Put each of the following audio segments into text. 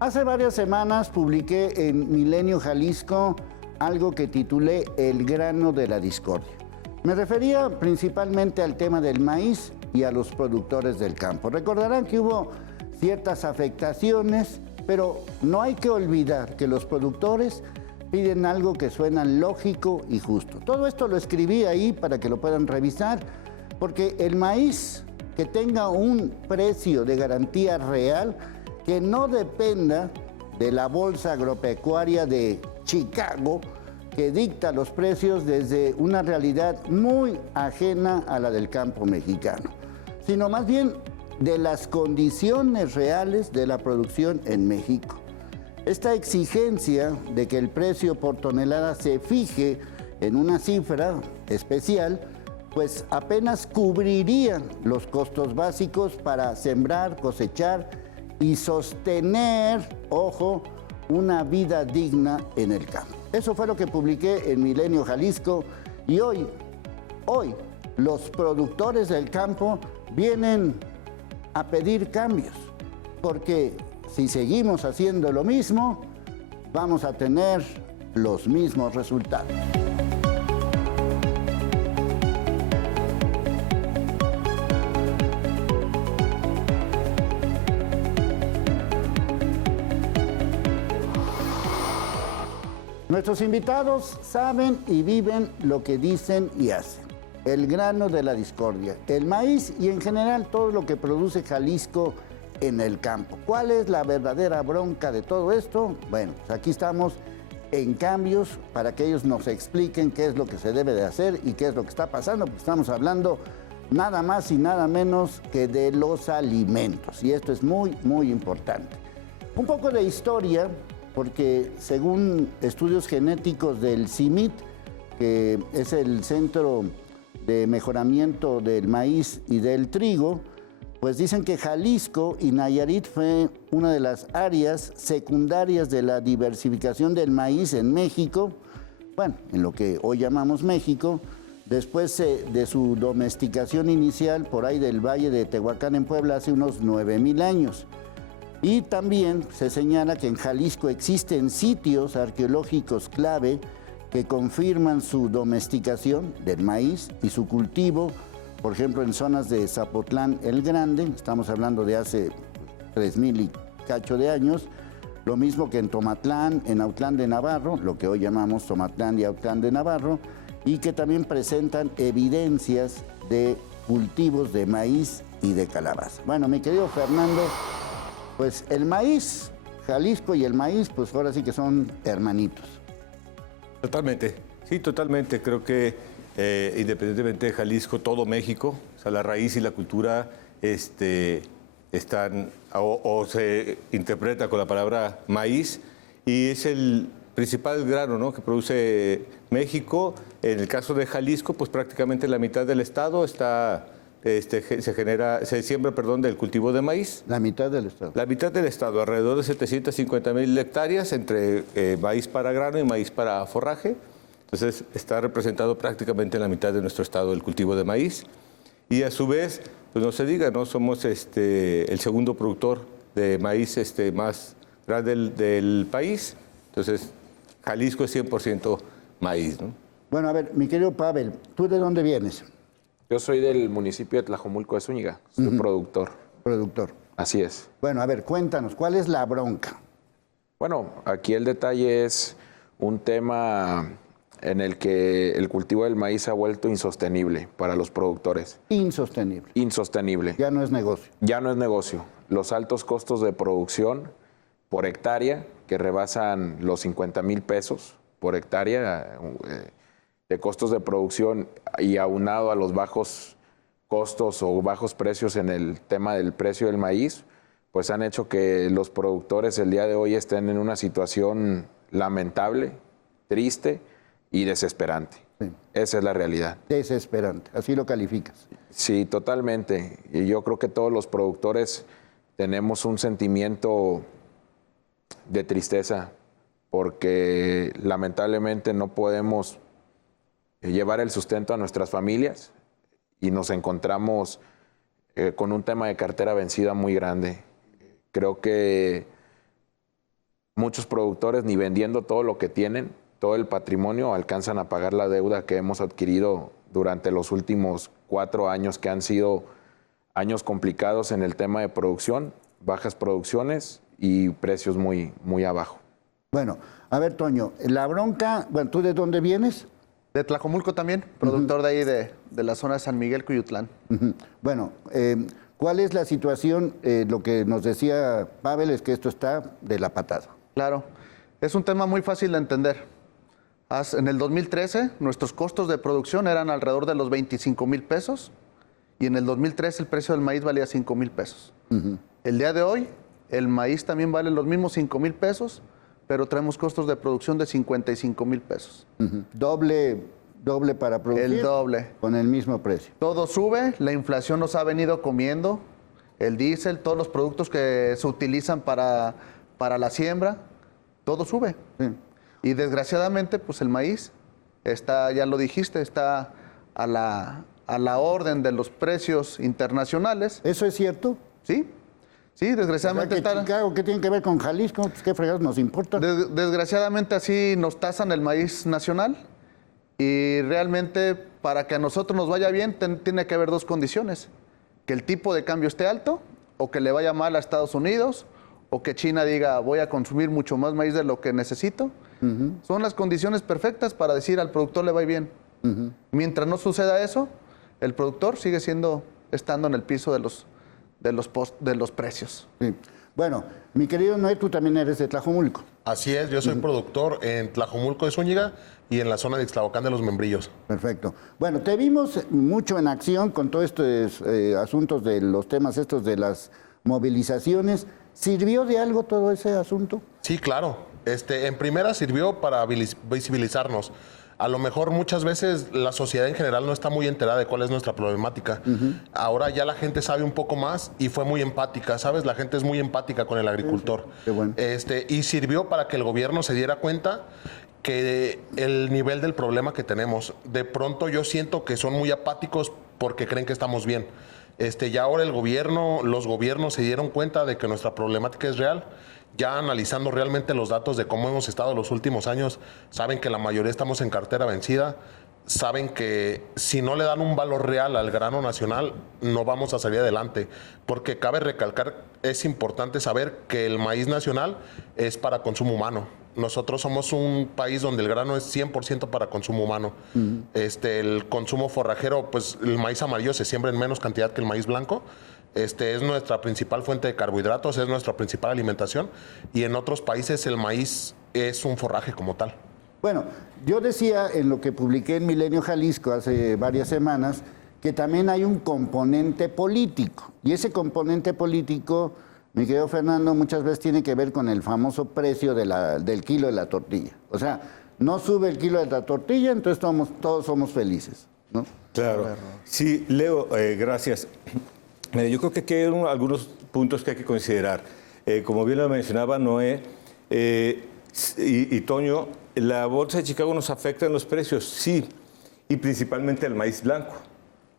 Hace varias semanas publiqué en Milenio Jalisco algo que titulé El grano de la discordia. Me refería principalmente al tema del maíz y a los productores del campo. Recordarán que hubo ciertas afectaciones, pero no hay que olvidar que los productores piden algo que suena lógico y justo. Todo esto lo escribí ahí para que lo puedan revisar, porque el maíz que tenga un precio de garantía real, que no dependa de la bolsa agropecuaria de Chicago, que dicta los precios desde una realidad muy ajena a la del campo mexicano, sino más bien de las condiciones reales de la producción en México. Esta exigencia de que el precio por tonelada se fije en una cifra especial, pues apenas cubriría los costos básicos para sembrar, cosechar y sostener, ojo, una vida digna en el campo. Eso fue lo que publiqué en Milenio Jalisco y hoy los productores del campo vienen a pedir cambios, porque si seguimos haciendo lo mismo, vamos a tener los mismos resultados. Nuestros invitados saben y viven lo que dicen y hacen. El grano de la discordia, el maíz y en general todo lo que produce Jalisco en el campo. ¿Cuál es la verdadera bronca de todo esto? Bueno, pues aquí estamos en Cambios para que ellos nos expliquen qué es lo que se debe de hacer y qué es lo que está pasando, porque estamos hablando nada más y nada menos que de los alimentos. Y esto es muy, muy importante. Un poco de historia, porque según estudios genéticos del CIMIT, que es el Centro de Mejoramiento del Maíz y del Trigo, pues dicen que Jalisco y Nayarit fue una de las áreas secundarias de la diversificación del maíz en México, bueno, en lo que hoy llamamos México, después de su domesticación inicial por ahí del Valle de Tehuacán en Puebla hace unos 9,000 años. Y también se señala que en Jalisco existen sitios arqueológicos clave que confirman su domesticación del maíz y su cultivo, por ejemplo, en zonas de Zapotlán el Grande, estamos hablando de hace 3,000 y cacho de años, lo mismo que en Tomatlán, en Autlán de Navarro, lo que hoy llamamos Tomatlán y Autlán de Navarro, y que también presentan evidencias de cultivos de maíz y de calabaza. Bueno, mi querido Fernando, pues el maíz, Jalisco y el maíz, pues ahora sí que son hermanitos. Totalmente, sí, totalmente. Creo que independientemente de Jalisco, todo México, o sea, la raíz y la cultura están, o se interpreta con la palabra maíz, y es el principal grano, ¿no?, que produce México. En el caso de Jalisco, pues prácticamente la mitad del estado está... se siembra del cultivo de maíz. La mitad del estado. La mitad del estado, alrededor de 750,000 hectáreas entre maíz para grano y maíz para forraje. Entonces está representado prácticamente en la mitad de nuestro estado el cultivo de maíz. Y a su vez, pues no se diga, ¿no? Somos el segundo productor de maíz más grande del país. Entonces, Jalisco es 100% maíz, ¿no? Bueno, a ver, mi querido Pavel, ¿tú de dónde vienes? Yo soy del municipio de Tlajomulco de Zúñiga, soy productor. Productor. Así es. Bueno, a ver, cuéntanos, ¿cuál es la bronca? Bueno, aquí el detalle es un tema en el que el cultivo del maíz se ha vuelto insostenible para los productores. Insostenible. Insostenible. Ya no es negocio. Ya no es negocio. Los altos costos de producción por hectárea, que rebasan los 50,000 pesos por hectárea, de costos de producción, y aunado a los bajos costos o bajos precios en el tema del precio del maíz, pues han hecho que los productores el día de hoy estén en una situación lamentable, triste y desesperante. Sí. Esa es la realidad. Desesperante, así lo calificas. Sí, totalmente. Y yo creo que todos los productores tenemos un sentimiento de tristeza porque lamentablemente no podemos llevar el sustento a nuestras familias y nos encontramos con un tema de cartera vencida muy grande. Creo que muchos productores ni vendiendo todo lo que tienen, todo el patrimonio, alcanzan a pagar la deuda que hemos adquirido durante los últimos 4 años, que han sido años complicados en el tema de producción, bajas producciones y precios muy, muy abajo. Bueno, a ver, Toño, la bronca, bueno, ¿tú de dónde vienes? De Tlajomulco también, productor de ahí de la zona de San Miguel, Cuyutlán. Bueno, ¿cuál es la situación? Lo que nos decía Pavel es que esto está de la patada. Claro, es un tema muy fácil de entender. En el 2013, nuestros costos de producción eran alrededor de los 25,000 pesos y en el 2013 el precio del maíz valía 5,000 pesos. El día de hoy, el maíz también vale los mismos 5,000 pesos, pero traemos costos de producción de 55,000 pesos. Doble para producir. El doble. Con el mismo precio. Todo sube, la inflación nos ha venido comiendo, el diésel, todos los productos que se utilizan para la siembra, todo sube. Sí. Y desgraciadamente, pues el maíz está, ya lo dijiste, está a la orden de los precios internacionales. ¿Eso es cierto? Sí, sí, desgraciadamente está. Chicago, ¿qué tiene que ver con Jalisco? Pues, ¿qué fregados nos importa? Desgraciadamente así nos tasan el maíz nacional y realmente para que a nosotros nos vaya bien tiene que haber 2 condiciones. Que el tipo de cambio esté alto o que le vaya mal a Estados Unidos o que China diga voy a consumir mucho más maíz de lo que necesito. Son las condiciones perfectas para decir al productor le va bien. Mientras no suceda eso, el productor sigue estando en el piso de los precios. Sí. Bueno, mi querido Noé, tú también eres de Tlajomulco. Así es, yo soy productor en Tlajomulco de Zúñiga y en la zona de Ixtlahuacán de los Membrillos. Perfecto. Bueno, te vimos mucho en acción con todos estos asuntos de los temas estos de las movilizaciones. ¿Sirvió de algo todo ese asunto? Sí, claro. En primera sirvió para visibilizarnos. A lo mejor muchas veces la sociedad en general no está muy enterada de cuál es nuestra problemática. Ahora ya la gente sabe un poco más y fue muy empática, ¿sabes? La gente es muy empática con el agricultor. Qué bueno. Y sirvió para que el gobierno se diera cuenta que el nivel del problema que tenemos. De pronto yo siento que son muy apáticos porque creen que estamos bien. Ya ahora los gobiernos se dieron cuenta de que nuestra problemática es real. Ya analizando realmente los datos de cómo hemos estado los últimos años, saben que la mayoría estamos en cartera vencida, saben que si no le dan un valor real al grano nacional, no vamos a salir adelante. Porque cabe recalcar, es importante saber que el maíz nacional es para consumo humano. Nosotros somos un país donde el grano es 100% para consumo humano. El consumo forrajero, pues el maíz amarillo se siembra en menos cantidad que el maíz blanco. Es nuestra principal fuente de carbohidratos, es nuestra principal alimentación y en otros países el maíz es un forraje como tal. Bueno, yo decía en lo que publiqué en Milenio Jalisco hace varias semanas que también hay un componente político y ese componente político, mi querido Fernando, muchas veces tiene que ver con el famoso precio del kilo de la tortilla. O sea, no sube el kilo de la tortilla, entonces todos somos felices, ¿no? Claro. Sí, Leo, gracias. Yo creo que aquí hay algunos puntos que hay que considerar. Como bien lo mencionaba Noé y Toño, la bolsa de Chicago nos afecta en los precios, sí, y principalmente el maíz blanco,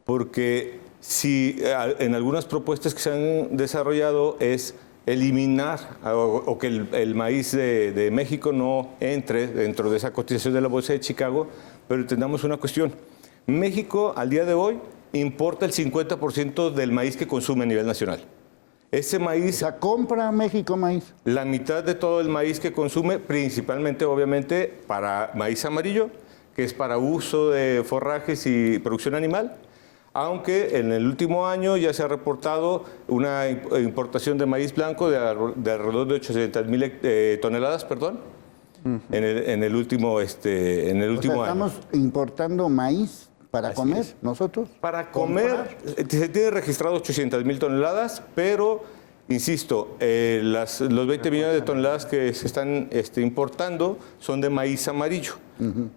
porque si en algunas propuestas que se han desarrollado es eliminar o que el maíz de México no entre dentro de esa cotización de la bolsa de Chicago, pero entendamos una cuestión. México, al día de hoy, importa el 50% del maíz que consume a nivel nacional. Ese maíz... O sea, ¿compra México maíz? La mitad de todo el maíz que consume, principalmente, obviamente, para maíz amarillo, que es para uso de forrajes y producción animal, aunque en el último año ya se ha reportado una importación de maíz blanco de alrededor de 800,000 toneladas, perdón, en el último año. Estamos importando maíz para comer nosotros. Para comer, se tiene registrado 800,000 toneladas, pero, insisto, los 20 millones de toneladas que se están importando son de maíz amarillo.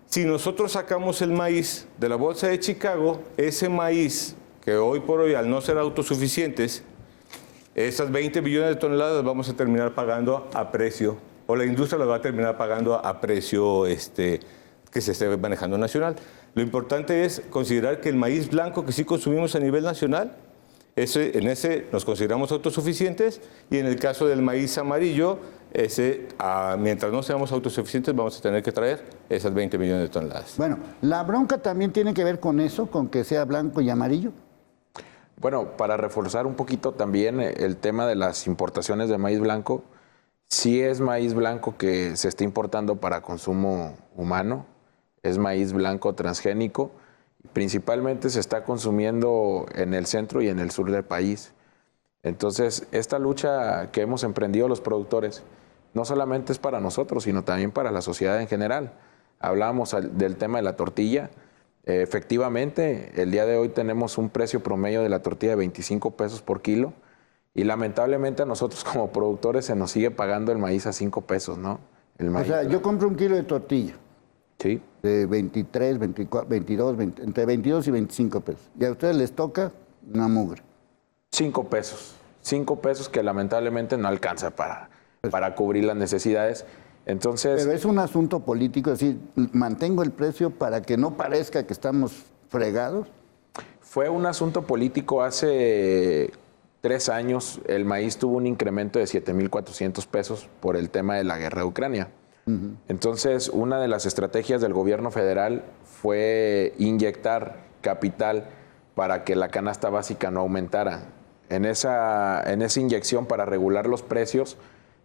Si nosotros sacamos el maíz de la bolsa de Chicago, ese maíz, que hoy por hoy, al no ser autosuficientes, esas 20 millones de toneladas las vamos a terminar pagando a precio, o la industria las va a terminar pagando a precio que se esté manejando nacional. Lo importante es considerar que el maíz blanco que sí consumimos a nivel nacional, en ese nos consideramos autosuficientes, y en el caso del maíz amarillo, mientras no seamos autosuficientes, vamos a tener que traer esas 20 millones de toneladas. Bueno, la bronca también tiene que ver con eso, con que sea blanco y amarillo. Bueno, para reforzar un poquito también el tema de las importaciones de maíz blanco, sí es maíz blanco que se está importando para consumo humano, es maíz blanco transgénico, principalmente se está consumiendo en el centro y en el sur del país. Entonces, esta lucha que hemos emprendido los productores no solamente es para nosotros, sino también para la sociedad en general. Hablábamos del tema de la tortilla. Efectivamente, el día de hoy tenemos un precio promedio de la tortilla de 25 pesos por kilo y lamentablemente a nosotros como productores se nos sigue pagando el maíz a 5 pesos, ¿no? El maíz. O sea, yo compro un kilo de tortilla Sí. de 23, 24, 22, entre 22 y 25 pesos. Y a ustedes les toca una mugre. 5 pesos. 5 pesos que lamentablemente no alcanza para cubrir las necesidades. Entonces, Pero es un asunto político, es decir, mantengo el precio para que no parezca que estamos fregados. fue un asunto político hace 3 años. El maíz tuvo un incremento de 7,400 pesos por el tema de la guerra de Ucrania. Entonces, una de las estrategias del gobierno federal fue inyectar capital para que la canasta básica no aumentara. En esa inyección para regular los precios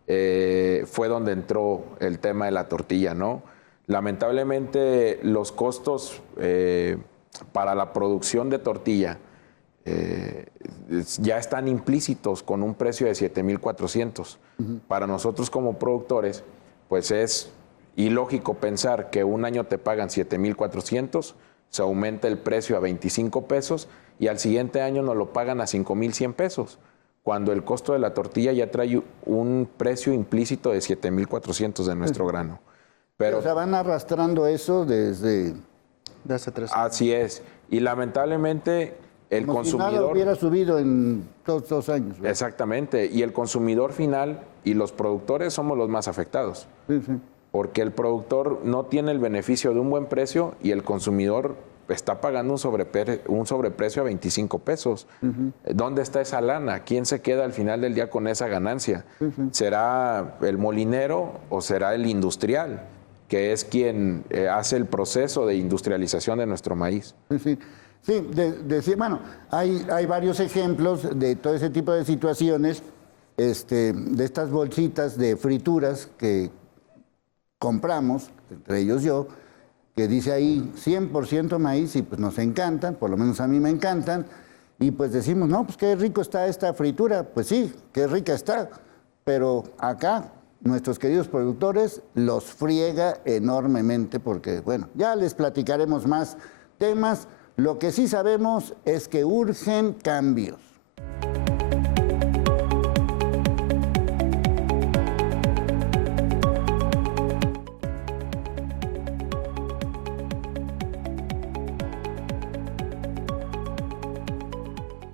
fue donde entró el tema de la tortilla, ¿no? Lamentablemente los costos para la producción de tortilla ya están implícitos con un precio de 7,400. Para nosotros como productores, pues es ilógico pensar que un año te pagan 7,400, se aumenta el precio a 25 pesos y al siguiente año nos lo pagan a 5,100 pesos, cuando el costo de la tortilla ya trae un precio implícito de 7,400 de nuestro grano. Pero, O sea, van arrastrando eso desde... De hace 3 años. así es. Y lamentablemente el como si nada consumidor... hubiera subido en todos 2 años. ¿verdad? Exactamente. Y el consumidor final y los productores somos los más afectados. Sí, sí. Porque el productor no tiene el beneficio de un buen precio y el consumidor está pagando un sobreprecio a 25 pesos. ¿Dónde está esa lana? ¿Quién se queda al final del día con esa ganancia? ¿Será el molinero o será el industrial, que es quien hace el proceso de industrialización de nuestro maíz? Sí, sí. Sí, bueno, hay varios ejemplos de todo ese tipo de situaciones, de estas bolsitas de frituras que compramos, entre ellos yo, que dice ahí 100% maíz y pues nos encantan, por lo menos a mí me encantan, y pues decimos, no, pues qué rico está esta fritura, pues sí, qué rica está, pero acá nuestros queridos productores los friega enormemente porque, bueno, ya les platicaremos más temas. Lo que sí sabemos es que urgen cambios.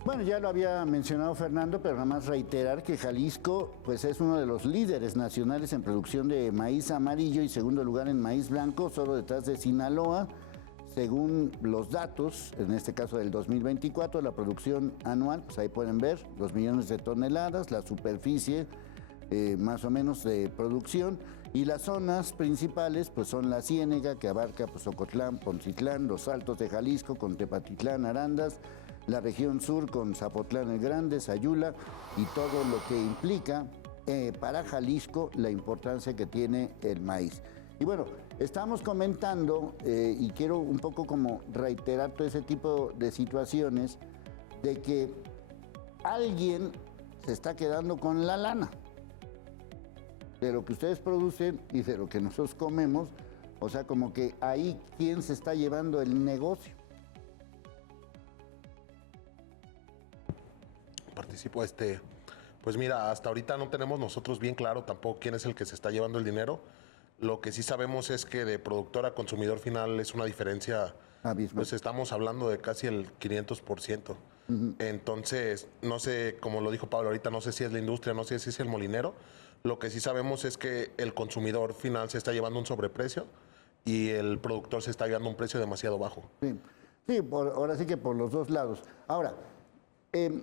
Bueno, ya lo había mencionado Fernando, pero nada más reiterar que Jalisco pues es uno de los líderes nacionales en producción de maíz amarillo y segundo lugar en maíz blanco, solo detrás de Sinaloa. Según los datos, en este caso del 2024, la producción anual, pues ahí pueden ver, 2 millones de toneladas, la superficie más o menos de producción, y las zonas principales pues son la Ciénega, que abarca pues Ocotlán, Poncitlán, los Altos de Jalisco con Tepatitlán, Arandas, la región sur con Zapotlán el Grande, Sayula, y todo lo que implica para Jalisco la importancia que tiene el maíz. Y bueno, estamos comentando, y quiero un poco como reiterar todo ese tipo de situaciones, de que alguien se está quedando con la lana de lo que ustedes producen y de lo que nosotros comemos, o sea, como que ahí quién se está llevando el negocio. Participo, pues mira, hasta ahorita no tenemos nosotros bien claro tampoco quién es el que se está llevando el dinero. Lo que sí sabemos es que de productor a consumidor final es una diferencia, Abismal. pues estamos hablando de casi el 500%. Entonces, no sé, como lo dijo Pablo ahorita, no sé si es la industria, no sé si es el molinero. Lo que sí sabemos es que el consumidor final se está llevando un sobreprecio y el productor se está llevando un precio demasiado bajo. Sí, sí, ahora sí que por los dos lados. Ahora,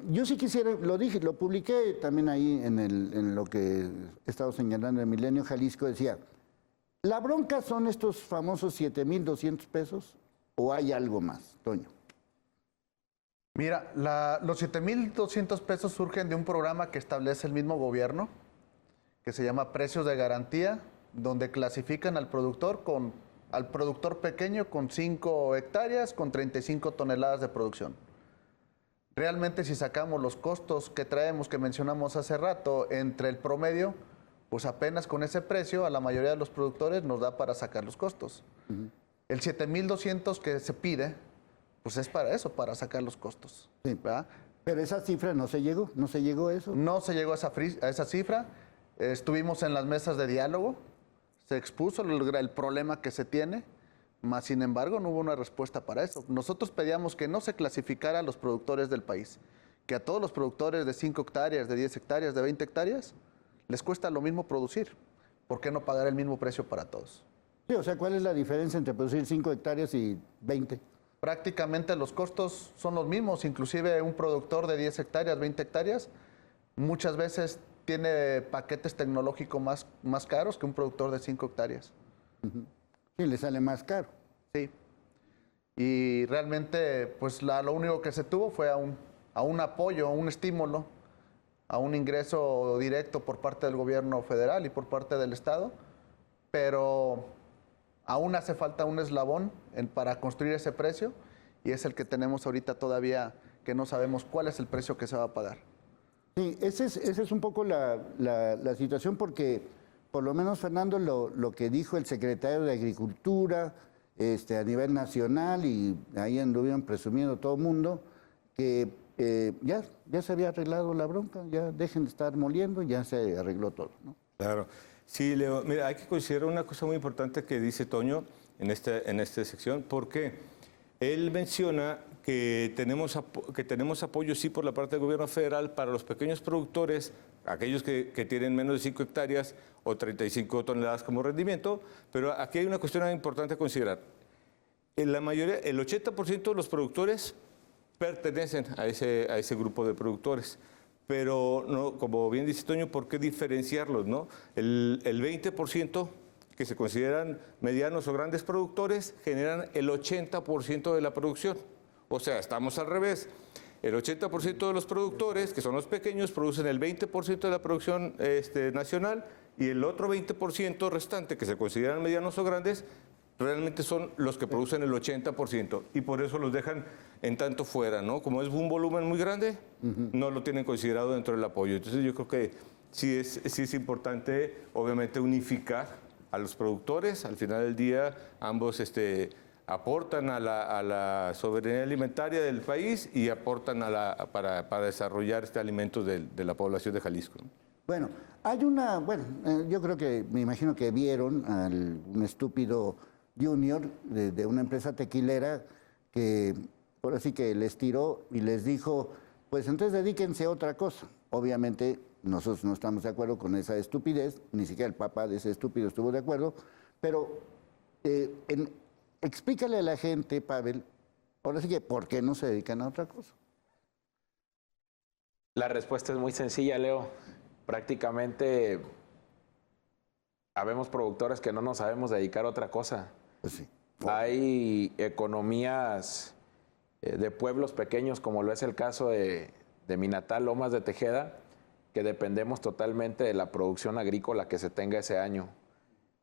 yo sí quisiera, lo dije, lo publiqué también ahí en lo que he estado señalando en Milenio Jalisco, decía, ¿la bronca son estos famosos 7,200 pesos o hay algo más, Toño? Mira, los 7,200 pesos surgen de un programa que establece el mismo gobierno, que se llama Precios de Garantía, donde clasifican al productor pequeño con 5 hectáreas, con 35 toneladas de producción. Realmente, si sacamos los costos que traemos, que mencionamos hace rato, entre el promedio, pues apenas con ese precio a la mayoría de los productores nos da para sacar los costos. El 7,200 que se pide, pues es para eso, para sacar los costos. Sí. ¿Verdad? Pero esa cifra no se llegó a eso. No se llegó a esa cifra. Estuvimos en las mesas de diálogo, se expuso el problema que se tiene, mas sin embargo no hubo una respuesta para eso. Nosotros pedíamos que no se clasificara a los productores del país, que a todos los productores de 5 hectáreas, de 10 hectáreas, de 20 hectáreas, les cuesta lo mismo producir. ¿Por qué no pagar el mismo precio para todos? Sí, o sea, ¿cuál es la diferencia entre producir 5 hectáreas y 20? Prácticamente los costos son los mismos, inclusive un productor de 10 hectáreas, 20 hectáreas, muchas veces tiene paquetes tecnológicos más caros que un productor de 5 hectáreas. Sí, le sale más caro. Sí. Y realmente, pues lo único que se tuvo fue a un apoyo, a un estímulo, a un ingreso directo por parte del gobierno federal y por parte del Estado, pero aún hace falta un eslabón para construir ese precio y es el que tenemos ahorita todavía, que no sabemos cuál es el precio que se va a pagar. Sí, esa es un poco la situación porque, por lo menos, Fernando, lo que dijo el secretario de Agricultura a nivel nacional, y ahí anduvieron presumiendo todo el mundo, que ya se había arreglado la bronca, ya dejen de estar moliendo, ya se arregló todo, ¿no? Claro. Sí, Leo, mira, hay que considerar una cosa muy importante que dice Toño en esta sección, porque él menciona que tenemos apoyo, sí, por la parte del gobierno federal para los pequeños productores, aquellos que tienen menos de 5 hectáreas o 35 toneladas como rendimiento, pero aquí hay una cuestión importante a considerar. En la mayoría, el 80% de los productores pertenecen a ese grupo de productores. Pero, no, como bien dice Toño, ¿por qué diferenciarlos, no? El 20% que se consideran medianos o grandes productores generan el 80% de la producción. O sea, estamos al revés. El 80% de los productores, que son los pequeños, producen el 20% de la producción nacional y el otro 20% restante, que se consideran medianos o grandes, realmente son los que producen el 80% y por eso los dejan en tanto fuera, ¿no? Como es un volumen muy grande, no lo tienen considerado dentro del apoyo. Entonces yo creo que sí es importante, obviamente, unificar a los productores. Al final del día, ambos aportan a la soberanía alimentaria del país y aportan para desarrollar alimentos de la población de Jalisco, ¿no? Bueno, yo creo que, me imagino que vieron un estúpido junior de una empresa tequilera que ahora sí que les tiró y les dijo, pues entonces dedíquense a otra cosa. Obviamente nosotros no estamos de acuerdo con esa estupidez, ni siquiera el papá de ese estúpido estuvo de acuerdo, pero explícale a la gente, Pavel, ahora sí que ¿por qué no se dedican a otra cosa? La respuesta es muy sencilla, Leo. Prácticamente habemos productores que no nos sabemos dedicar a otra cosa. Pues sí. Hay economías de pueblos pequeños, como lo es el caso de mi natal Lomas de Tejeda, que dependemos totalmente de la producción agrícola que se tenga ese año.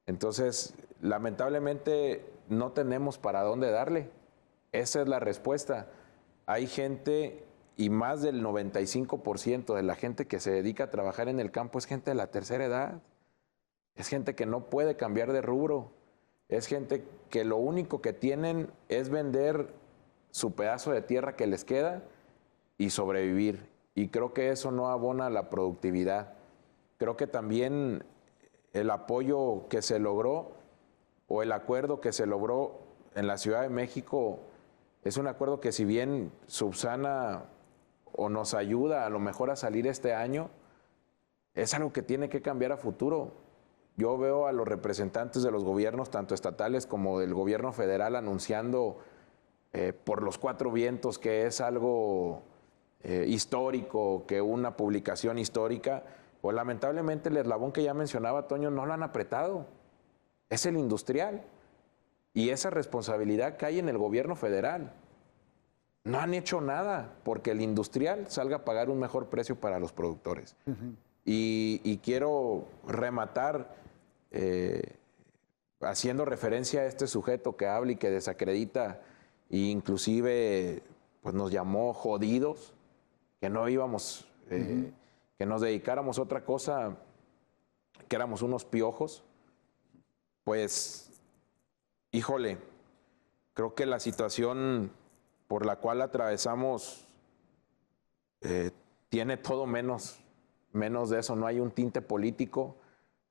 Entonces, lamentablemente, no tenemos para dónde darle. Esa es la respuesta. Hay gente, y más del 95% de la gente que se dedica a trabajar en el campo es gente de la tercera edad. Es gente que no puede cambiar de rubro. Es gente que lo único que tienen es vender su pedazo de tierra que les queda y sobrevivir. Y creo que eso no abona la productividad. Creo que también el apoyo que se logró o el acuerdo que se logró en la Ciudad de México es un acuerdo que, si bien subsana o nos ayuda a lo mejor a salir este año, es algo que tiene que cambiar a futuro. Yo veo a los representantes de los gobiernos, tanto estatales como del gobierno federal, anunciando por los 4 vientos que es algo histórico, que una publicación histórica, pues lamentablemente el eslabón que ya mencionaba Toño no lo han apretado. Es el industrial. Y esa responsabilidad cae en el gobierno federal. No han hecho nada porque el industrial salga a pagar un mejor precio para los productores. Y quiero rematar haciendo referencia a este sujeto que habla y que desacredita e inclusive pues nos llamó jodidos, que no íbamos, que nos dedicáramos a otra cosa, que éramos unos piojos. Pues, híjole, creo que la situación por la cual atravesamos tiene todo menos de eso. No hay un tinte político,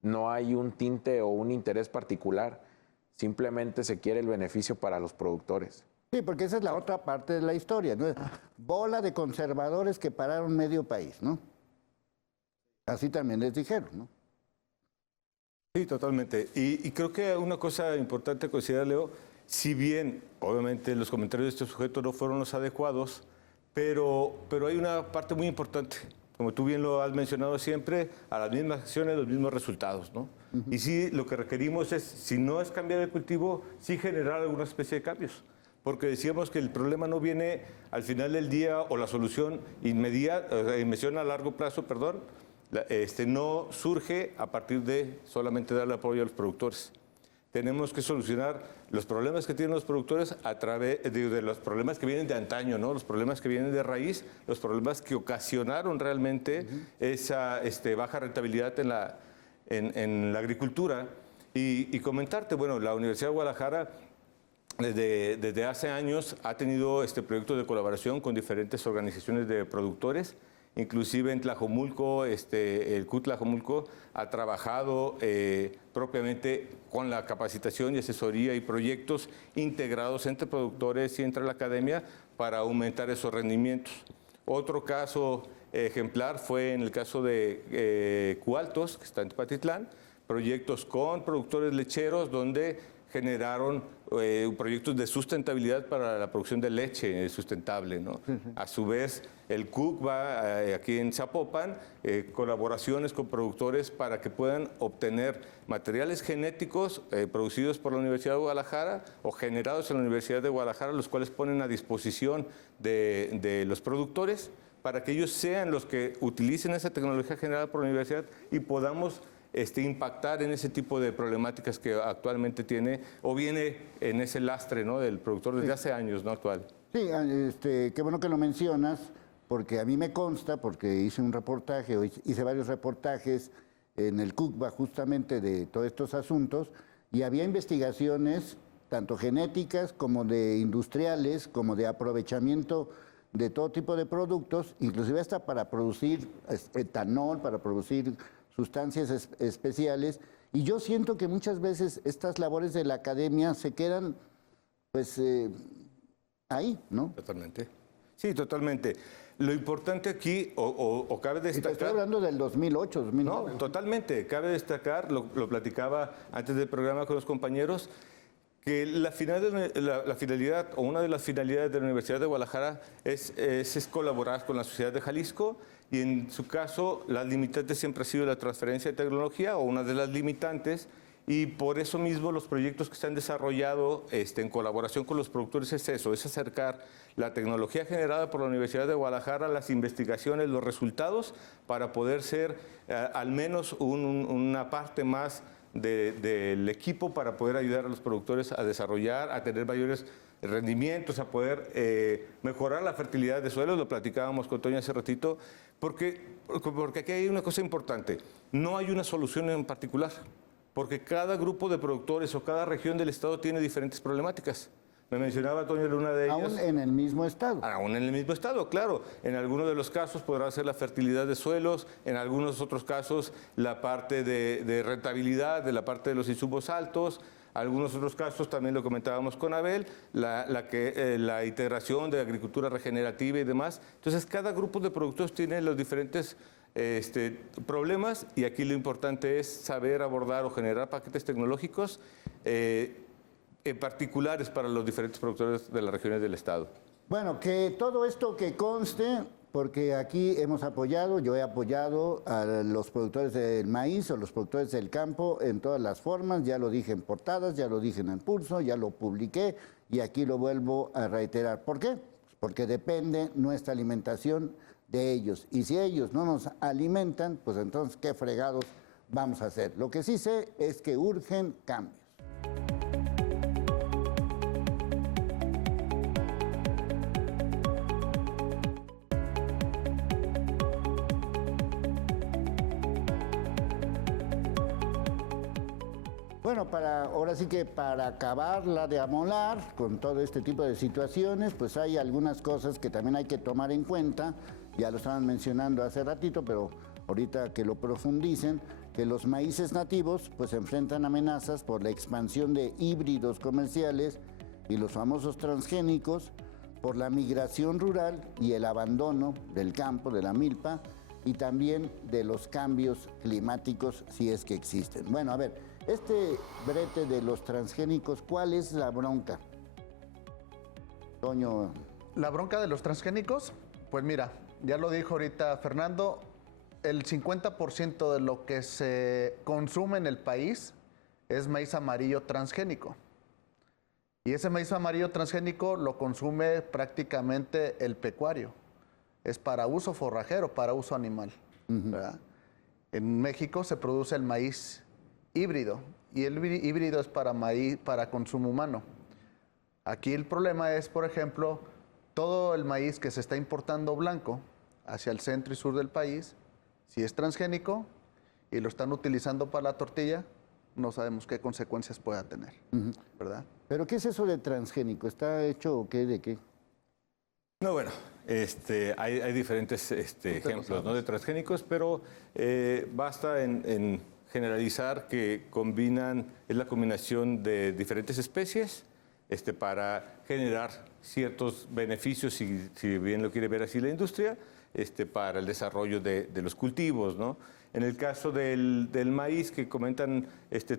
no hay un tinte o un interés particular. Simplemente se quiere el beneficio para los productores. Sí, porque esa es la otra parte de la historia, ¿no? Bola de conservadores que pararon medio país, ¿no? Así también les dijeron, ¿no? Sí, totalmente. Y creo que una cosa importante considerar, Leo, si bien obviamente los comentarios de este sujeto no fueron los adecuados, pero hay una parte muy importante. Como tú bien lo has mencionado siempre, a las mismas acciones, los mismos resultados, ¿no? Y sí, lo que requerimos es, si no es cambiar el cultivo, sí generar alguna especie de cambios. Porque decíamos que el problema no viene al final del día o la solución inmediata, inversión a largo plazo, perdón, no surge a partir de solamente darle apoyo a los productores. Tenemos que solucionar los problemas que tienen los productores a través de los problemas que vienen de antaño, ¿no? Los problemas que vienen de raíz, los problemas que ocasionaron realmente esa baja rentabilidad en la agricultura. Y comentarte, bueno, la Universidad de Guadalajara desde hace años ha tenido proyectos de colaboración con diferentes organizaciones de productores. Inclusive en Tlajomulco, el CUT Tlajomulco ha trabajado propiamente con la capacitación y asesoría y proyectos integrados entre productores y entre la academia para aumentar esos rendimientos. Otro caso ejemplar fue en el caso de Cualtos, que está en Tepatitlán, proyectos con productores lecheros donde generaron proyectos de sustentabilidad para la producción de leche sustentable, ¿no? A su vez, el CUC va aquí en Zapopan, colaboraciones con productores para que puedan obtener materiales genéticos producidos por la Universidad de Guadalajara o generados en la Universidad de Guadalajara, los cuales ponen a disposición de los productores para que ellos sean los que utilicen esa tecnología generada por la universidad y podamos impactar en ese tipo de problemáticas que actualmente tiene o viene en ese lastre, ¿no?, del productor desde hace años, ¿no?, actual. Sí, qué bueno que lo mencionas, porque a mí me consta, porque hice un reportaje, o hice varios reportajes en el CUCBA justamente de todos estos asuntos, y había investigaciones tanto genéticas como de industriales, como de aprovechamiento de todo tipo de productos, inclusive hasta para producir etanol, para producir sustancias especiales, y yo siento que muchas veces estas labores de la academia se quedan, pues, ahí, ¿no? Totalmente. Sí, totalmente. Lo importante aquí, o cabe destacar... Estoy hablando del 2008, 2009. No, totalmente. Cabe destacar, lo platicaba antes del programa con los compañeros, que la finalidad, o una de las finalidades de la Universidad de Guadalajara es colaborar con la sociedad de Jalisco, y en su caso las limitantes siempre ha sido la transferencia de tecnología, o una de las limitantes, y por eso mismo los proyectos que se han desarrollado en colaboración con los productores es eso, es acercar la tecnología generada por la Universidad de Guadalajara, las investigaciones, los resultados, para poder ser al menos una parte más del equipo para poder ayudar a los productores a desarrollar, a tener mayores rendimientos, a poder mejorar la fertilidad de suelos. Lo platicábamos con Toño hace ratito, porque aquí hay una cosa importante. No hay una solución en particular, porque cada grupo de productores o cada región del estado tiene diferentes problemáticas. Me mencionaba Toño una de ellas. Aún en el mismo estado. Aún en el mismo estado, claro. En algunos de los casos podrá ser la fertilidad de suelos, en algunos otros casos la parte de rentabilidad, de la parte de los insumos altos. Algunos otros casos, también lo comentábamos con Abel, la integración de agricultura regenerativa y demás. Entonces, cada grupo de productores tiene los diferentes problemas, y aquí lo importante es saber abordar o generar paquetes tecnológicos en particulares para los diferentes productores de las regiones del estado. Bueno, que todo esto que conste, porque aquí hemos apoyado, yo he apoyado a los productores del maíz o los productores del campo en todas las formas, ya lo dije en portadas, ya lo dije en el pulso, ya lo publiqué y aquí lo vuelvo a reiterar. ¿Por qué? Porque depende nuestra alimentación de ellos. Y si ellos no nos alimentan, pues entonces, ¿qué fregados vamos a hacer? Lo que sí sé es que urgen cambios. Bueno, ahora sí que para acabarla de amolar con todo este tipo de situaciones, pues hay algunas cosas que también hay que tomar en cuenta. Ya lo estaban mencionando hace ratito, pero ahorita que lo profundicen, que los maíces nativos pues enfrentan amenazas por la expansión de híbridos comerciales y los famosos transgénicos, por la migración rural y el abandono del campo, de la milpa, y también de los cambios climáticos, si es que existen. Bueno, a ver, este brete de los transgénicos, ¿cuál es la bronca? Toño. La bronca de los transgénicos, pues mira, ya lo dijo ahorita Fernando, el 50% de lo que se consume en el país es maíz amarillo transgénico. Y ese maíz amarillo transgénico lo consume prácticamente el pecuario. Es para uso forrajero, para uso animal. ¿Verdad? En México se produce el maíz híbrido y el híbrido es para maíz, para consumo humano. Aquí el problema es, por ejemplo, todo el maíz que se está importando blanco hacia el centro y sur del país, si es transgénico y lo están utilizando para la tortilla, no sabemos qué consecuencias pueda tener, ¿verdad? ¿Pero qué es eso de transgénico? ¿Está hecho o qué de qué? No, bueno, hay diferentes ejemplos, ¿no?, de transgénicos, pero basta en generalizar que es la combinación de diferentes especies para generar ciertos beneficios, si bien lo quiere ver así la industria, para el desarrollo de los cultivos, ¿no? En el caso del maíz que comentan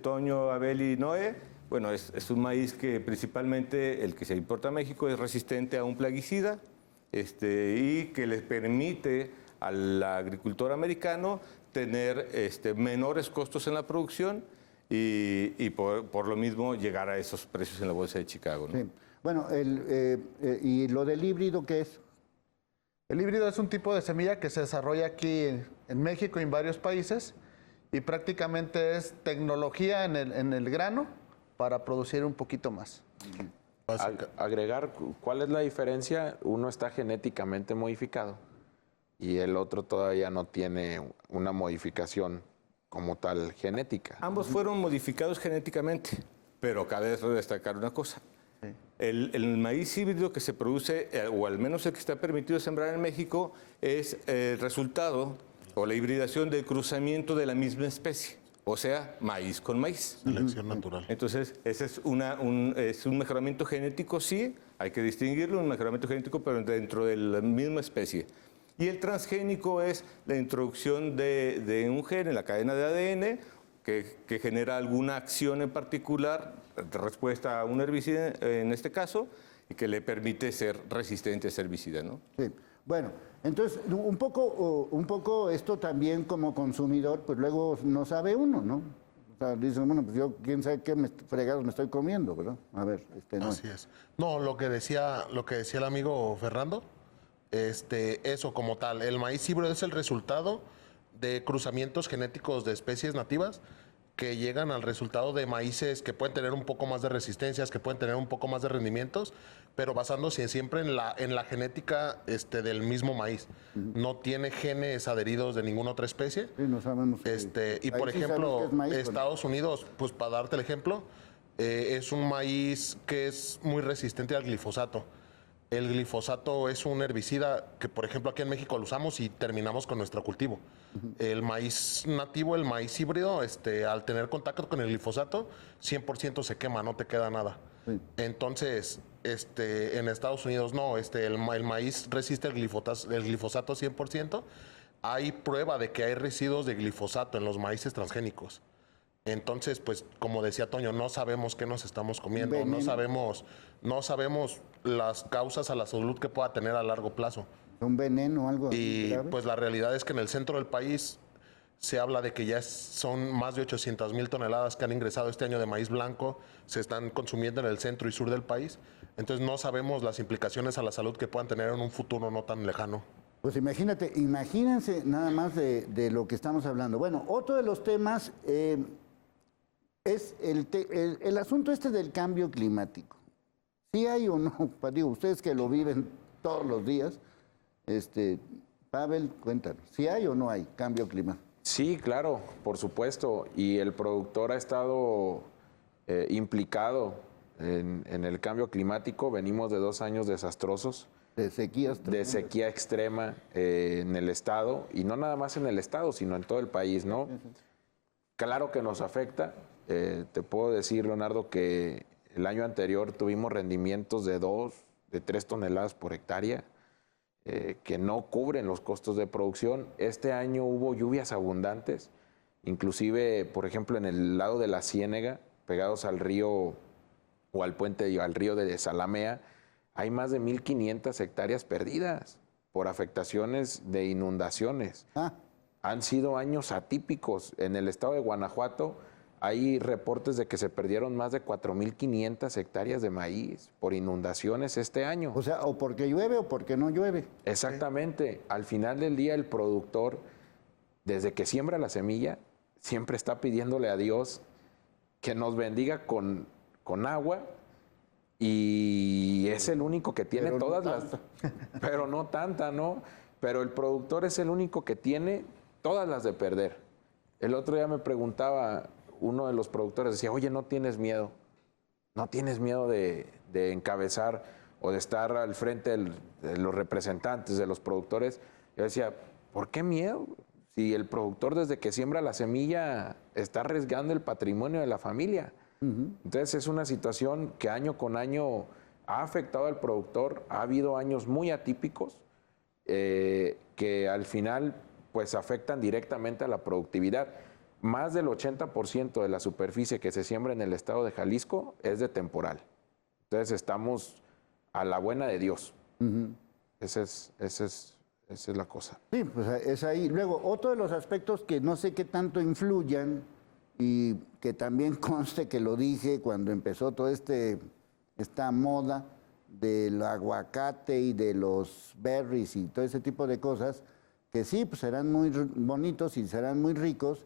Toño, Abel y Noé, bueno, es un maíz que principalmente el que se importa a México es resistente a un plaguicida y que le permite al agricultor americano tener menores costos en la producción y por lo mismo llegar a esos precios en la bolsa de Chicago, ¿no? Sí. Bueno, ¿y lo del híbrido qué es? El híbrido es un tipo de semilla que se desarrolla aquí en México y en varios países y prácticamente es tecnología en el grano para producir un poquito más. Agregar, ¿cuál es la diferencia? Uno está genéticamente modificado y el otro todavía no tiene una modificación como tal genética. Ambos fueron modificados genéticamente, pero cabe destacar una cosa. El maíz híbrido que se produce, o al menos el que está permitido sembrar en México, es el resultado o la hibridación del cruzamiento de la misma especie, o sea, maíz con maíz. Selección natural. Entonces, ese es un mejoramiento genético, sí, hay que distinguirlo, un mejoramiento genético, pero dentro de la misma especie. Y el transgénico es la introducción de un gen en la cadena de ADN que genera alguna acción en particular, de respuesta a un herbicida en este caso, y que le permite ser resistente a ese herbicida, ¿no? Sí. Bueno, entonces un poco esto también como consumidor, pues luego no sabe uno, ¿no? O sea, dicen, bueno, pues yo quién sabe qué fregados me estoy comiendo, ¿verdad? A ver, no. Así es. No, lo que decía el amigo Fernando, eso como tal, el maíz híbrido es el resultado de cruzamientos genéticos de especies nativas que llegan al resultado de maíces que pueden tener un poco más de resistencias, que pueden tener un poco más de rendimientos, pero basándose siempre en la genética del mismo maíz. No tiene genes adheridos de ninguna otra especie. Sí, no sabemos. Y por ejemplo, Estados Unidos, pues para darte el ejemplo, es un maíz que es muy resistente al glifosato. El glifosato es un herbicida que, por ejemplo, aquí en México lo usamos y terminamos con nuestro cultivo. El maíz nativo, el maíz híbrido, al tener contacto con el glifosato, 100% se quema, no te queda nada. Sí. Entonces, en Estados Unidos no, el maíz resiste el glifosato 100%. Hay prueba de que hay residuos de glifosato en los maíces transgénicos. Entonces, pues, como decía Toño, no sabemos qué nos estamos comiendo, no sabemos las causas a la salud que pueda tener a largo plazo. ¿Un veneno o algo Y grave? pues la realidad es que en el centro del país se habla de que ya son más de 800,000 toneladas que han ingresado este año de maíz blanco, se están consumiendo en el centro y sur del país. Entonces no sabemos las implicaciones a la salud que puedan tener en un futuro no tan lejano. Pues imagínense nada más de lo que estamos hablando. Bueno, otro de los temas es el asunto este del cambio climático. ¿Sí hay o no? Digo, ustedes que lo viven todos los días, Pavel, cuéntanos, ¿sí hay o no hay cambio climático? Sí, claro, por supuesto. Y el productor ha estado implicado en el cambio climático. Venimos de 2 años desastrosos. De sequías. De sequía extrema en el estado, y no nada más en el estado, sino en todo el país, ¿no? Claro que nos afecta. Te puedo decir, Leonardo, que el año anterior tuvimos rendimientos de 3 toneladas por hectárea, que no cubren los costos de producción. Este año hubo lluvias abundantes, inclusive, por ejemplo, en el lado de la Ciénega, pegados al río o al puente, al río de Zalamea, hay más de 1,500 hectáreas perdidas por afectaciones de inundaciones. Han sido años atípicos. En el estado de Guanajuato hay reportes de que se perdieron más de 4,500 hectáreas de maíz por inundaciones este año. O sea, o porque llueve o porque no llueve. Exactamente. Al final del día, el productor, desde que siembra la semilla, siempre está pidiéndole a Dios que nos bendiga con agua, y es el único que tiene pero todas no las... Pero no tanta, ¿no? Pero el productor es el único que tiene todas las de perder. El otro día me preguntaba uno de los productores, decía, oye, ¿no tienes miedo? ¿No tienes miedo de encabezar o de estar al frente de los representantes, de los productores? Yo decía, ¿por qué miedo? Si el productor desde que siembra la semilla está arriesgando el patrimonio de la familia. Entonces es una situación que año con año ha afectado al productor. Ha habido años muy atípicos que al final pues afectan directamente a la productividad. Más del 80% de la superficie que se siembra en el estado de Jalisco es de temporal. Entonces estamos a la buena de Dios. Esa es la cosa. Sí, pues es ahí. Luego, otro de los aspectos que no sé qué tanto influyan y que también conste que lo dije cuando empezó toda esta moda del aguacate y de los berries y todo ese tipo de cosas, que sí, pues serán muy bonitos y serán muy ricos,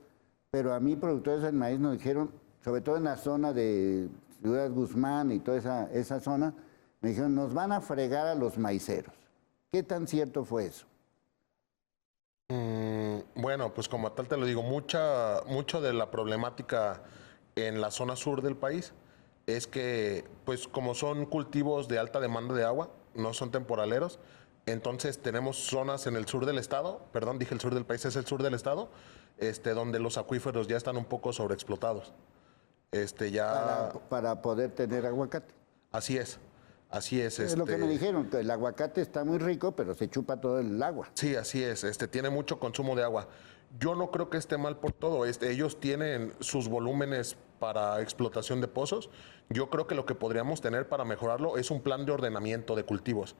pero a mí productores del maíz nos dijeron, sobre todo en la zona de Ciudad Guzmán y toda esa zona, me dijeron, nos van a fregar a los maiceros. ¿Qué tan cierto fue eso? Bueno, pues como tal te lo digo, mucho de la problemática en la zona sur del país es que, pues como son cultivos de alta demanda de agua, no son temporaleros, entonces tenemos zonas en el sur del estado, perdón, dije el sur del país, es el sur del estado, donde los acuíferos ya están un poco sobreexplotados. Para poder tener aguacate. Así es. Así es. Es lo que me dijeron, que el aguacate está muy rico, pero se chupa todo el agua. Sí, así es. Tiene mucho consumo de agua. Yo no creo que esté mal por todo. Ellos tienen sus volúmenes para explotación de pozos. Yo creo que lo que podríamos tener para mejorarlo es un plan de ordenamiento de cultivos,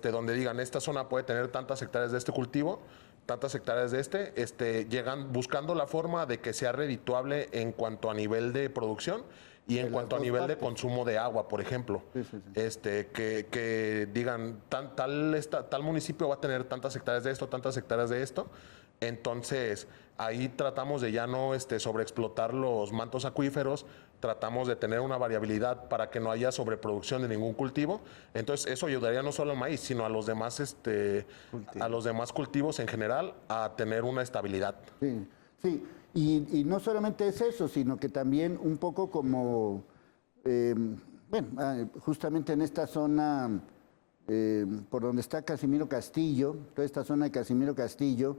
donde digan, esta zona puede tener tantas hectáreas de este cultivo, tantas hectáreas de llegan buscando la forma de que sea redituable en cuanto a nivel de producción y en cuanto a nivel de consumo de agua, por ejemplo. Sí. Que digan, tal municipio va a tener tantas hectáreas de esto, tantas hectáreas de esto. Entonces, ahí tratamos de ya no sobreexplotar los mantos acuíferos, tratamos de tener una variabilidad para que no haya sobreproducción de ningún cultivo. Entonces, eso ayudaría no solo al maíz, sino a los demás, a los demás cultivos en general a tener una estabilidad. Sí, sí. Y no solamente es eso, sino que también un poco como, justamente en esta zona por donde está Casimiro Castillo, toda esta zona de Casimiro Castillo,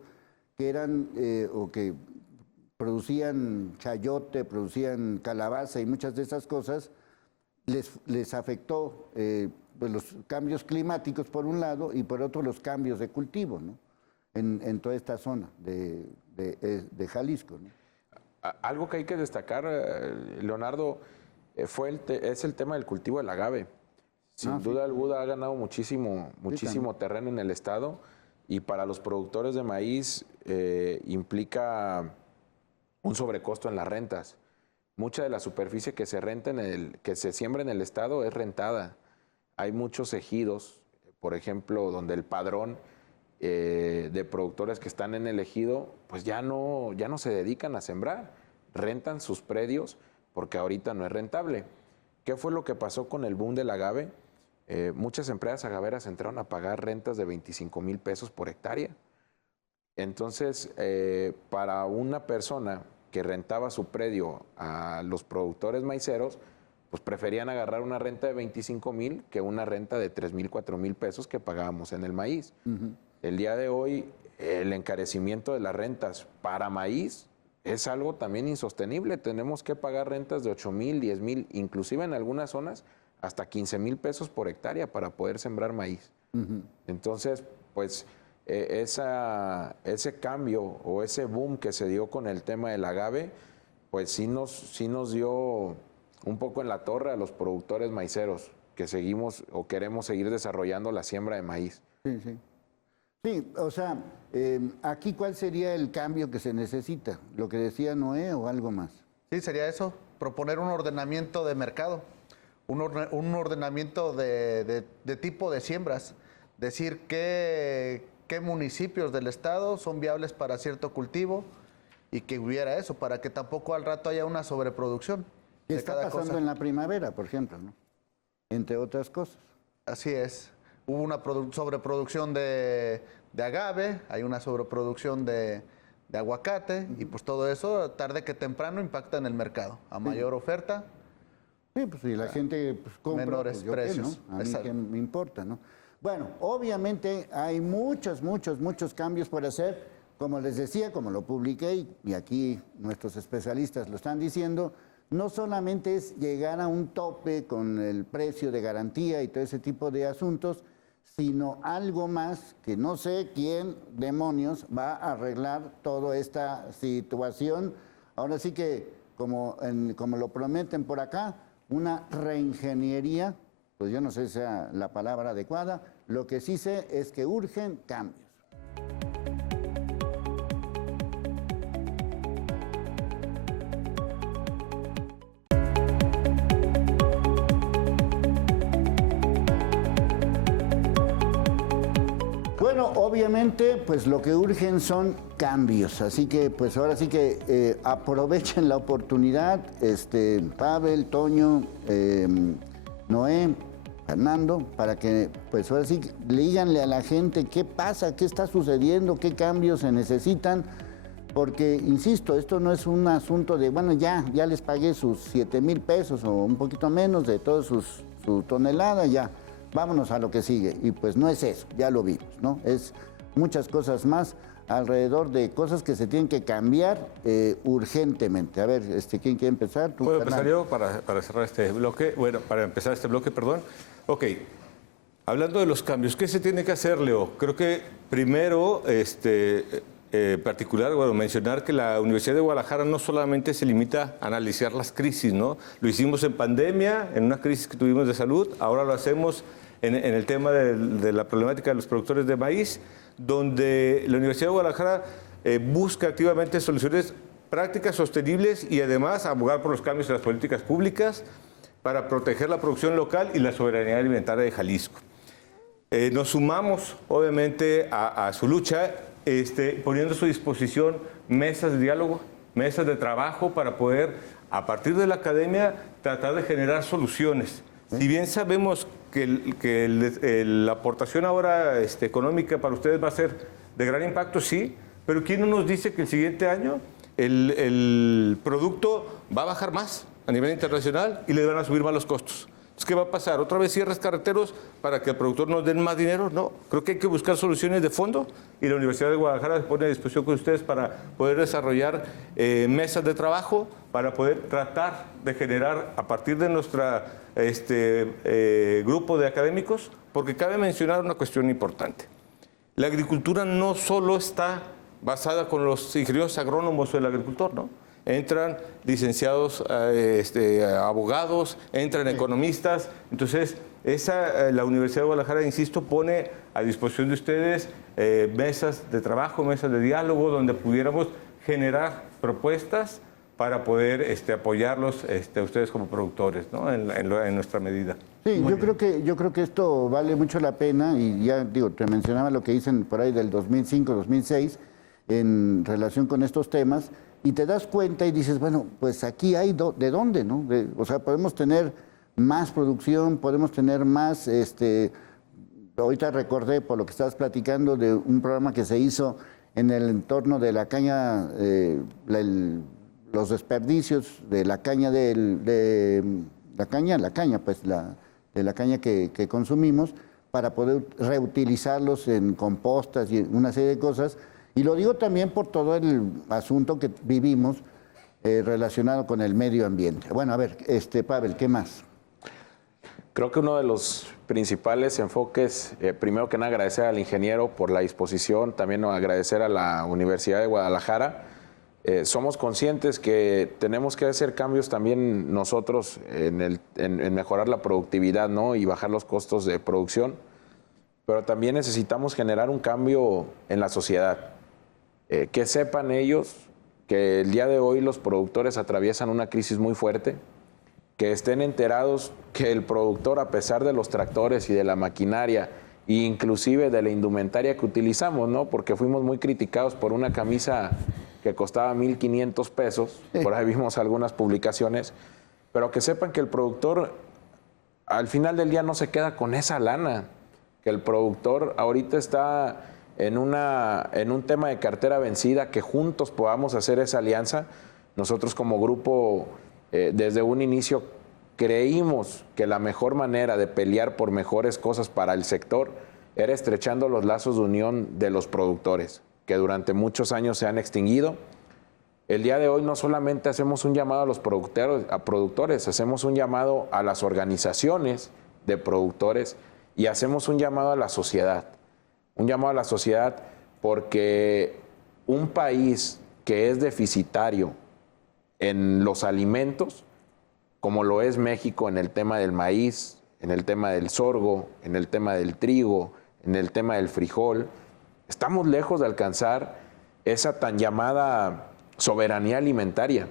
que eran o que producían chayote, producían calabaza y muchas de esas cosas, les afectó pues los cambios climáticos por un lado y por otro los cambios de cultivo, ¿no? En toda esta zona de Jalisco, ¿no? Algo que hay que destacar, Leonardo, es el tema del cultivo del agave. Sin duda alguna ha ganado muchísimo terreno en el estado, y para los productores de maíz implica un sobrecosto en las rentas. Mucha de la superficie que se renta que se siembra en el estado es rentada. Hay muchos ejidos, por ejemplo, donde el padrón de productores que están en el ejido, pues ya no se dedican a sembrar, rentan sus predios porque ahorita no es rentable. ¿Qué fue lo que pasó con el boom del agave? Muchas empresas agaveras entraron a pagar rentas de 25,000 pesos por hectárea. Entonces, para una persona que rentaba su predio a los productores maiceros, pues preferían agarrar una renta de 25,000 que una renta de 3,000, 4,000 pesos que pagábamos en el maíz. El día de hoy, el encarecimiento de las rentas para maíz es algo también insostenible. Tenemos que pagar rentas de 8,000, 10,000, inclusive en algunas zonas hasta 15,000 pesos por hectárea para poder sembrar maíz. Entonces, pues ese cambio o ese boom que se dio con el tema del agave, pues sí nos dio un poco en la torre a los productores maiceros que seguimos o queremos seguir desarrollando la siembra de maíz. Sí, sí. Sí, o sea, aquí ¿cuál sería el cambio que se necesita? ¿Lo que decía Noé o algo más? Sí, sería eso, proponer un ordenamiento de mercado, un ordenamiento de tipo de siembras, decir qué municipios del estado son viables para cierto cultivo y que hubiera eso, para que tampoco al rato haya una sobreproducción. ¿Qué está pasando en la primavera, por ejemplo, ¿no? Entre otras cosas? Así es. Hubo una sobreproducción de agave, hay una sobreproducción de aguacate, y pues todo eso, tarde que temprano, impacta en el mercado. A mayor oferta, sí, pues si la gente pues, compra, menores pues, precios. ¿no? A mí qué me importa, ¿no? Bueno, obviamente hay muchos cambios por hacer. Como les decía, como lo publiqué, y aquí nuestros especialistas lo están diciendo, no solamente es llegar a un tope con el precio de garantía y todo ese tipo de asuntos, sino algo más que no sé quién demonios va a arreglar toda esta situación. Ahora sí que, como lo prometen por acá, una reingeniería, pues yo no sé si sea la palabra adecuada, lo que sí sé es que urgen cambios. Bueno, obviamente, pues lo que urgen son cambios, así que pues ahora sí que aprovechen la oportunidad, Pavel, Toño, Noé, Fernando, para que pues ahora sí díganle a la gente qué pasa, qué está sucediendo, qué cambios se necesitan, porque insisto, esto no es un asunto de, bueno, ya les pagué sus 7,000 pesos o un poquito menos de toda su tonelada, ya. Vámonos a lo que sigue. Y pues no es eso, ya lo vimos, ¿no? Es muchas cosas más alrededor de cosas que se tienen que cambiar urgentemente. A ver, ¿quién quiere empezar? ¿Tú, ¿Puedo empezar yo para cerrar este bloque? Bueno, para empezar este bloque, perdón. Ok, hablando de los cambios, ¿qué se tiene que hacer, Leo? Creo que primero, particular, bueno, mencionar que la Universidad de Guadalajara no solamente se limita a analizar las crisis, ¿no? Lo hicimos en pandemia, en una crisis que tuvimos de salud, ahora lo hacemos en el tema de la problemática de los productores de maíz, donde la Universidad de Guadalajara busca activamente soluciones prácticas, sostenibles y además abogar por los cambios en las políticas públicas para proteger la producción local y la soberanía alimentaria de Jalisco. Nos sumamos, obviamente, a su lucha, poniendo a su disposición mesas de diálogo, mesas de trabajo para poder, a partir de la academia, tratar de generar soluciones. Si bien sabemos que la aportación ahora económica para ustedes va a ser de gran impacto, sí, pero ¿quién no nos dice que el siguiente año el producto va a bajar más a nivel internacional y le van a subir más los costos? Entonces, ¿qué va a pasar? ¿Otra vez cierres carreteros para que al productor nos den más dinero? No, creo que hay que buscar soluciones de fondo y la Universidad de Guadalajara se pone a disposición con ustedes para poder desarrollar mesas de trabajo, para poder tratar de generar a partir de nuestro grupo de académicos, porque cabe mencionar una cuestión importante. La agricultura no solo está basada con los ingenieros agrónomos del agricultor, ¿no? Entran licenciados, abogados, entran economistas. Entonces, La Universidad de Guadalajara, insisto, pone a disposición de ustedes mesas de trabajo, mesas de diálogo, donde pudiéramos generar propuestas para poder apoyarlos a ustedes como productores, ¿no? en nuestra medida. Sí, yo creo que esto vale mucho la pena, y ya digo, te mencionaba lo que dicen por ahí del 2005, 2006, en relación con estos temas, y te das cuenta y dices, bueno, pues aquí hay de dónde, ¿no? O sea, podemos tener más producción, podemos tener más, ahorita recordé por lo que estabas platicando de un programa que se hizo en el entorno de la caña, los desperdicios de la caña de la caña que consumimos, para poder reutilizarlos en compostas y una serie de cosas. Y lo digo también por todo el asunto que vivimos relacionado con el medio ambiente. Bueno, a ver, Pavel, ¿qué más? Creo que uno de los principales enfoques, primero que nada agradecer al ingeniero por la disposición, también agradecer a la Universidad de Guadalajara. Somos conscientes que tenemos que hacer cambios también nosotros en mejorar la productividad, ¿no? Y bajar los costos de producción, pero también necesitamos generar un cambio en la sociedad. Que sepan ellos que el día de hoy los productores atraviesan una crisis muy fuerte, que estén enterados que el productor, a pesar de los tractores y de la maquinaria, e inclusive de la indumentaria que utilizamos, ¿no? Porque fuimos muy criticados por una camisa que costaba 1,500 pesos, por ahí vimos algunas publicaciones, pero que sepan que el productor al final del día no se queda con esa lana, que el productor ahorita está en un tema de cartera vencida, que juntos podamos hacer esa alianza. Nosotros como grupo, desde un inicio, creímos que la mejor manera de pelear por mejores cosas para el sector era estrechando los lazos de unión de los productores, que durante muchos años se han extinguido. El día de hoy no solamente hacemos un llamado a los productores, hacemos un llamado a las organizaciones de productores y hacemos un llamado a la sociedad. Un llamado a la sociedad porque un país que es deficitario en los alimentos, como lo es México en el tema del maíz, en el tema del sorgo, en el tema del trigo, en el tema del frijol, estamos lejos de alcanzar esa tan llamada soberanía alimentaria.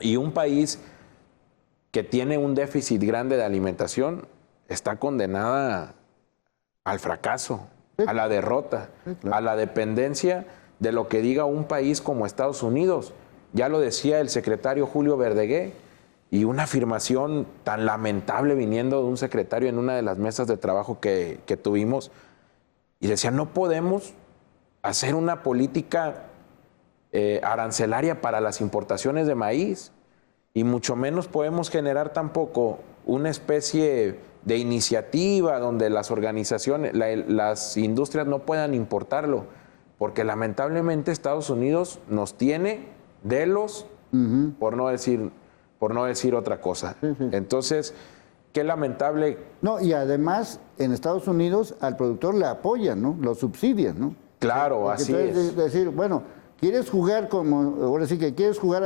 Y un país que tiene un déficit grande de alimentación está condenada al fracaso, a la derrota, a la dependencia de lo que diga un país como Estados Unidos. Ya lo decía el secretario Julio Verdegué, y una afirmación tan lamentable viniendo de un secretario en una de las mesas de trabajo que tuvimos, y decía, no podemos hacer una política arancelaria para las importaciones de maíz, y mucho menos podemos generar tampoco una especie de iniciativa donde las organizaciones, las industrias no puedan importarlo, porque lamentablemente Estados Unidos nos tiene de los, por no decir otra cosa. Entonces, qué lamentable. No, y además en Estados Unidos al productor le apoyan, ¿no? Lo subsidian, ¿no? Claro, porque así es. Decir, bueno, ¿quieres jugar ahora sí que quieres jugar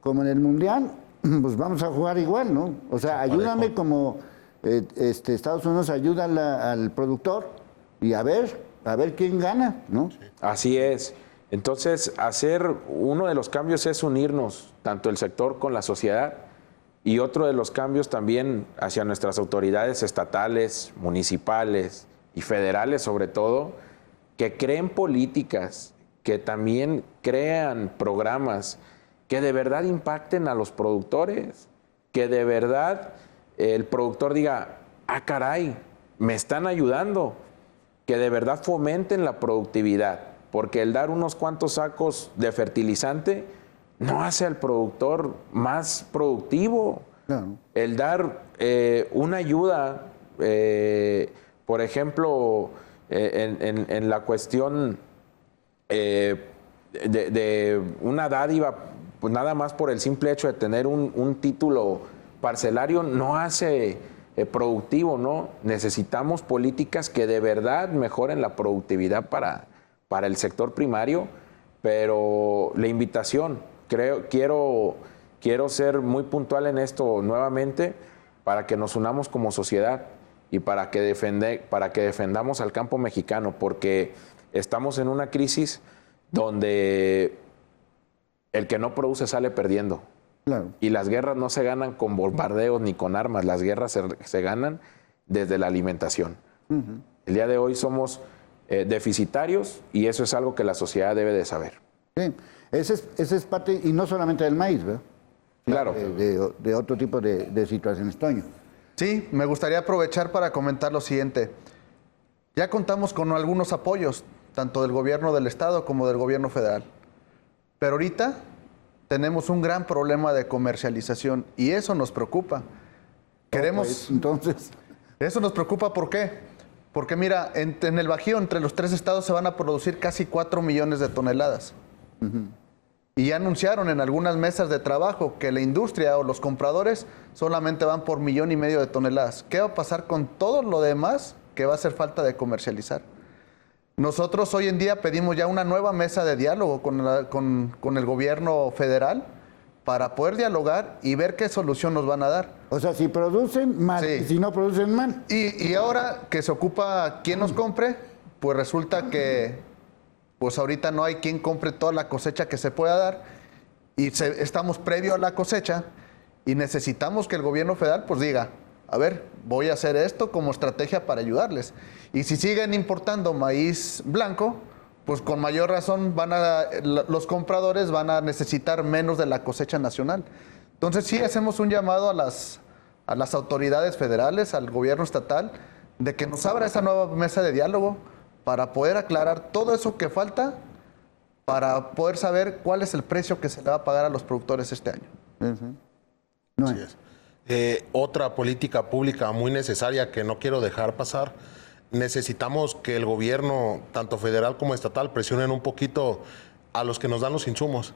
como en el Mundial? Pues vamos a jugar igual, ¿no? O sea, ayúdame como Estados Unidos ayuda al productor y a ver quién gana, ¿no? Así es. Entonces, uno de los cambios es unirnos, tanto el sector con la sociedad, y otro de los cambios también hacia nuestras autoridades estatales, municipales y federales sobre todo, que creen políticas, que también crean programas que de verdad impacten a los productores, que de verdad el productor diga, ah, caray, me están ayudando, que de verdad fomenten la productividad, porque el dar unos cuantos sacos de fertilizante no hace al productor más productivo. Claro. El dar una ayuda, por ejemplo, en la cuestión de una dádiva, pues nada más por el simple hecho de tener un título parcelario, no hace productivo, ¿no? Necesitamos políticas que de verdad mejoren la productividad para el sector primario, pero la invitación, quiero ser muy puntual en esto nuevamente, para que nos unamos como sociedad y para que defendamos al campo mexicano, porque estamos en una crisis donde el que no produce sale perdiendo. Claro. Y las guerras no se ganan con bombardeos ni con armas, las guerras se ganan desde la alimentación. El día de hoy somos deficitarios y eso es algo que la sociedad debe de saber. Sí, ese es parte, y no solamente del maíz, ¿verdad? Claro. De otro tipo de situaciones. Toño. Sí, me gustaría aprovechar para comentar lo siguiente. Ya contamos con algunos apoyos, tanto del gobierno del estado como del gobierno federal. Pero ahorita tenemos un gran problema de comercialización y eso nos preocupa. Pues, entonces, Eso nos preocupa, ¿por qué? Porque mira, en el Bajío, entre los 3 estados, se van a producir casi 4 millones de toneladas. Y ya anunciaron en algunas mesas de trabajo que la industria o los compradores solamente van por 1,5 millones de toneladas. ¿Qué va a pasar con todo lo demás que va a hacer falta de comercializar? Nosotros hoy en día pedimos ya una nueva mesa de diálogo con el gobierno federal para poder dialogar y ver qué solución nos van a dar. o sea, si producen mal, Sí. y si no producen mal. Y ahora que se ocupa quién nos compre, pues resulta que pues ahorita no hay quien compre toda la cosecha que se pueda dar y estamos previo a la cosecha y necesitamos que el gobierno federal pues diga, a ver, voy a hacer esto como estrategia para ayudarles. Y si siguen importando maíz blanco, pues con mayor razón los compradores van a necesitar menos de la cosecha nacional. Entonces sí hacemos un llamado a las autoridades federales, al gobierno estatal, de que nos abra esa nueva mesa de diálogo para poder aclarar todo eso que falta, para poder saber cuál es el precio que se le va a pagar a los productores este año. No Así es. Otra política pública muy necesaria que no quiero dejar pasar. Necesitamos que el gobierno, tanto federal como estatal, presionen un poquito a los que nos dan los insumos,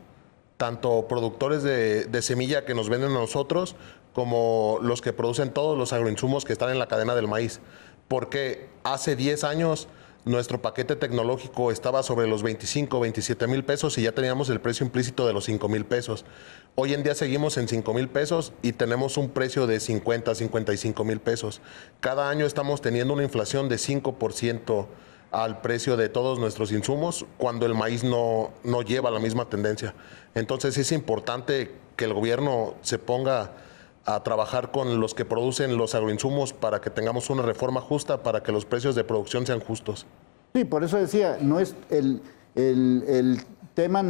tanto productores de semilla que nos venden a nosotros, como los que producen todos los agroinsumos que están en la cadena del maíz. Porque hace 10 años nuestro paquete tecnológico estaba sobre los 25, 27 mil pesos y ya teníamos el precio implícito de los 5 mil pesos. Hoy en día seguimos en 5 mil pesos y tenemos un precio de 50, 55 mil pesos. Cada año estamos teniendo una inflación de 5% al precio de todos nuestros insumos, cuando el maíz no lleva la misma tendencia. Entonces es importante que el gobierno se ponga a trabajar con los que producen los agroinsumos para que tengamos una reforma justa, para que los precios de producción sean justos. Sí, por eso decía, no es el tema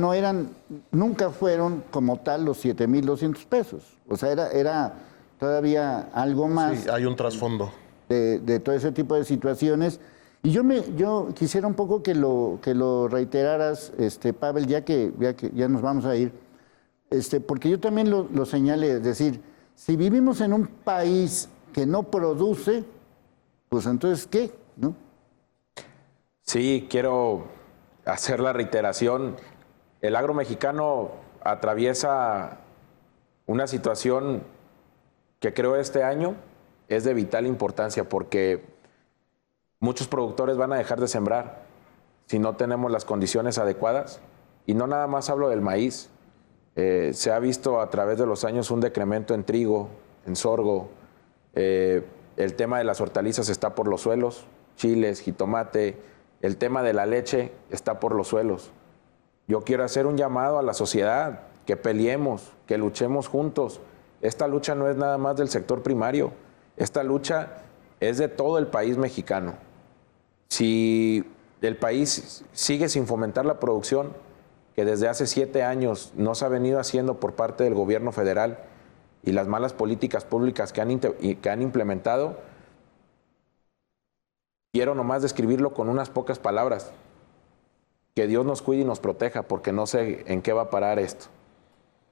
nunca fueron como tal los 7,200 pesos. O sea, era todavía algo más. Sí, hay un trasfondo. De todo ese tipo de situaciones. Y yo quisiera un poco que lo reiteraras, Pavel, ya que ya nos vamos a ir, porque yo también lo señalé, es decir, si vivimos en un país que no produce, pues entonces, ¿qué? ¿No? Sí, quiero hacer la reiteración. El agro mexicano atraviesa una situación que creo este año es de vital importancia, porque muchos productores van a dejar de sembrar si no tenemos las condiciones adecuadas. Y no nada más hablo del maíz. Se ha visto a través de los años un decremento en trigo, en sorgo. El tema de las hortalizas está por los suelos, chiles, jitomate. El tema de la leche está por los suelos. Yo quiero hacer un llamado a la sociedad, que peleemos, que luchemos juntos. Esta lucha no es nada más del sector primario. Esta lucha es de todo el país mexicano. Si el país sigue sin fomentar la producción, que desde hace 7 años no se ha venido haciendo por parte del gobierno federal, y las malas políticas públicas que han implementado, quiero nomás describirlo con unas pocas palabras: que Dios nos cuide y nos proteja, porque no sé en qué va a parar esto.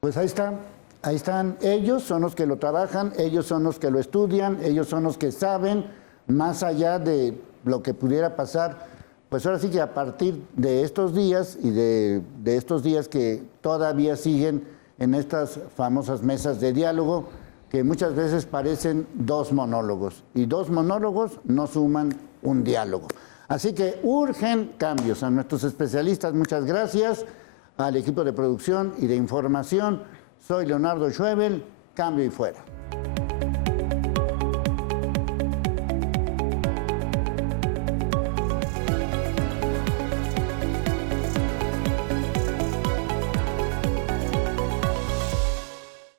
Pues ahí están, ellos son los que lo trabajan, ellos son los que lo estudian, ellos son los que saben, más allá de lo que pudiera pasar. Pues ahora sí que a partir de estos días y de estos días que todavía siguen en estas famosas mesas de diálogo, que muchas veces parecen 2 monólogos, y 2 monólogos no suman un diálogo. Así que urgen cambios. A nuestros especialistas, muchas gracias. Al equipo de producción y de información, soy Leonardo Schwebel, cambio y fuera.